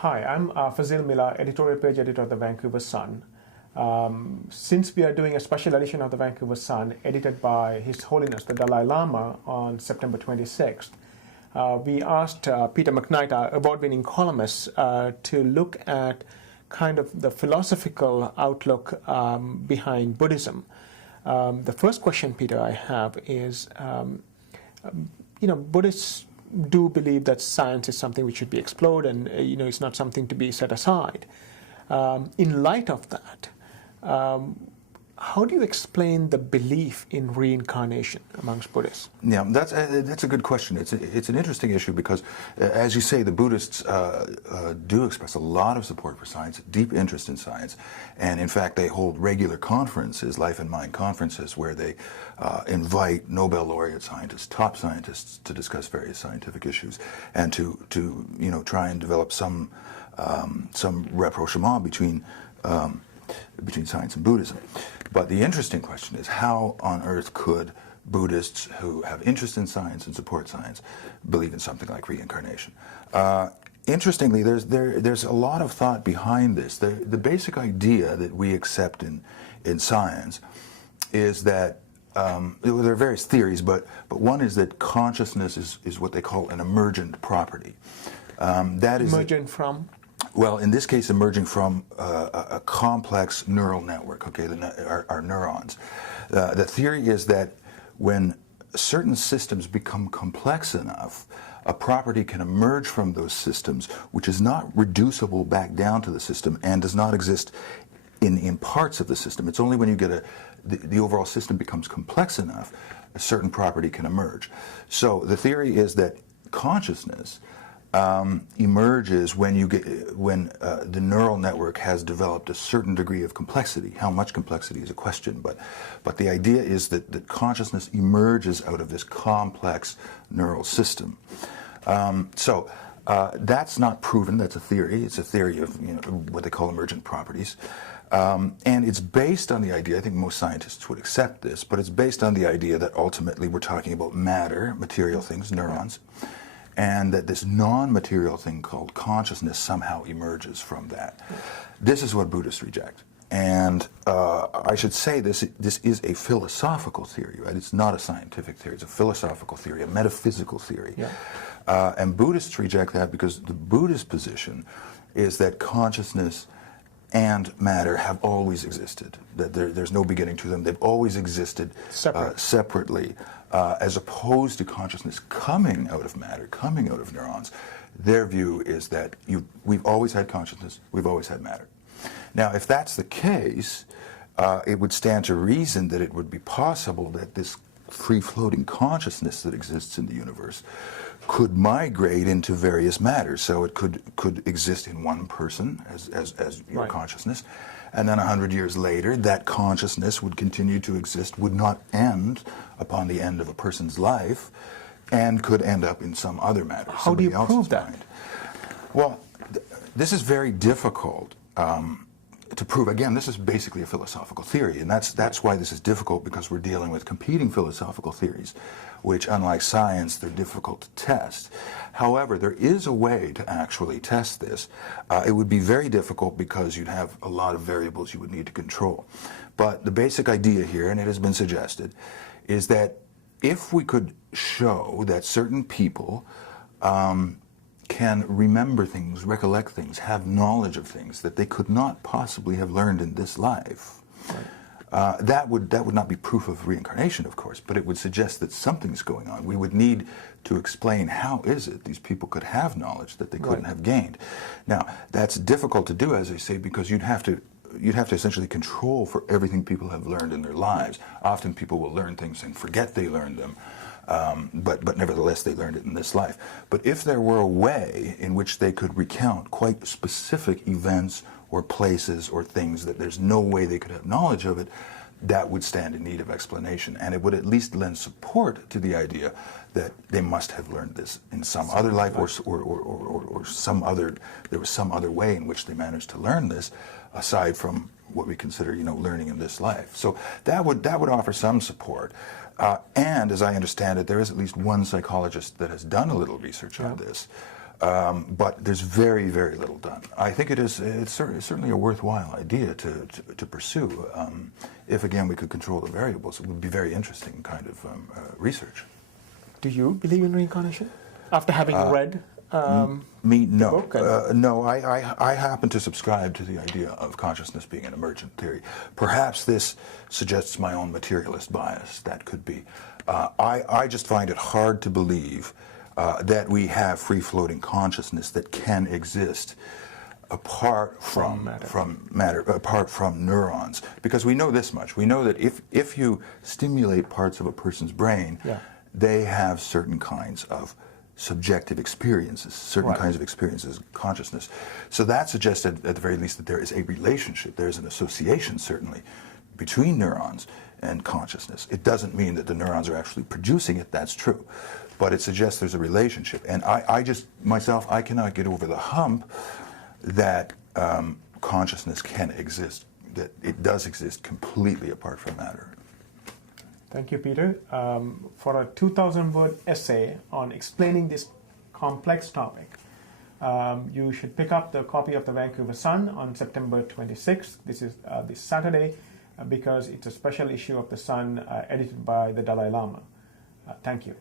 Hi, I'm Fazil Mihlar, editorial page editor of the Vancouver Sun. Since we are doing a special edition of the Vancouver Sun, edited by His Holiness the Dalai Lama on September 26th, we asked Peter McKnight, our award-winning columnist, to look at kind of the philosophical outlook behind Buddhism. The first question, Peter, I have is, Buddhists do believe that science is something which should be explored and, it's not something to be set aside. In light of that, how do you explain the belief in reincarnation amongst Buddhists? Yeah, that's a good question. It's an interesting issue because, as you say, the Buddhists do express a lot of support for science, deep interest in science, and in fact they hold regular conferences, life and mind conferences, where they invite Nobel laureate scientists, top scientists, to discuss various scientific issues and to try and develop some rapprochement between science and Buddhism. But the interesting question is, how on earth could Buddhists who have interest in science and support science believe in something like reincarnation? Interestingly, there's a lot of thought behind this. The basic idea that we accept in science is that there are various theories, but one is that consciousness is what they call an emergent property. That is emergent from? Well, in this case, emerging from a complex neural network, okay, our neurons. The theory is that when certain systems become complex enough, a property can emerge from those systems which is not reducible back down to the system and does not exist in parts of the system. It's only when you get the overall system becomes complex enough, a certain property can emerge. So the theory is that consciousness emerges when the neural network has developed a certain degree of complexity. How much complexity is a question, but the idea is that consciousness emerges out of this complex neural system. That's not proven. That's a theory. It's a theory of what they call emergent properties, and it's based on the idea. I think most scientists would accept this, but it's based on the idea that ultimately we're talking about matter, material things, neurons. And that this non-material thing called consciousness somehow emerges from that. This is what Buddhists reject. And I should say this is a philosophical theory, right? It's not a scientific theory. It's a philosophical theory, a metaphysical theory. Yeah. And Buddhists reject that because the Buddhist position is that consciousness and matter have always existed, that there's no beginning to them. They've always existed separately. As opposed to consciousness coming out of matter, coming out of neurons. Their view is that we've always had consciousness, we've always had matter. Now, if that's the case, it would stand to reason that it would be possible that this free-floating consciousness that exists in the universe could migrate into various matters. So it could exist in one person as your consciousness, and then 100 years later, that consciousness would continue to exist, would not end upon the end of a person's life, and could end up in some other matter. How do you prove that? Mind. Well, this is very difficult to prove. Again, this is basically a philosophical theory, and that's why this is difficult, because we're dealing with competing philosophical theories, which, unlike science, they're difficult to test. However, there is a way to actually test this. It would be very difficult because you'd have a lot of variables you would need to control. But the basic idea here, and it has been suggested, is that if we could show that certain people can remember things, recollect things, have knowledge of things that they could not possibly have learned in this life, that would not be proof of reincarnation, of course, but it would suggest that something's going on. We would need to explain how is it these people could have knowledge that they couldn't have gained. Now, that's difficult to do, as I say, because you'd have to essentially control for everything people have learned in their lives. Often people will learn things and forget they learned them, but nevertheless they learned it in this life. But if there were a way in which they could recount quite specific events or places or things that there's no way they could have knowledge of it, that would stand in need of explanation, and it would at least lend support to the idea that they must have learned this in some other life, or there was some other way in which they managed to learn this, aside from what we consider, learning in this life. So that would offer some support. And as I understand it, there is at least one psychologist that has done a little research on this. But there's very, very little done. I think it's certainly a worthwhile idea to pursue. If, again, we could control the variables, it would be very interesting kind of research. Do you believe in reincarnation? After having read no. the book? No, I happen to subscribe to the idea of consciousness being an emergent theory. Perhaps this suggests my own materialist bias. That could be. I just find it hard to believe that we have free-floating consciousness that can exist apart from matter, apart from neurons. Because we know this much. We know that if you stimulate parts of a person's brain, they have certain kinds of subjective experiences, certain kinds of experiences, consciousness. So that suggests at the very least that there is a relationship, there's an association certainly between neurons and consciousness. It doesn't mean that the neurons are actually producing it, that's true. But it suggests there's a relationship. And I just, myself, I cannot get over the hump that consciousness can exist, that it does exist completely apart from matter. Thank you, Peter. For a 2,000-word essay on explaining this complex topic, you should pick up the copy of the Vancouver Sun on September 26th. This is this Saturday, because it's a special issue of the Sun edited by the Dalai Lama. Thank you.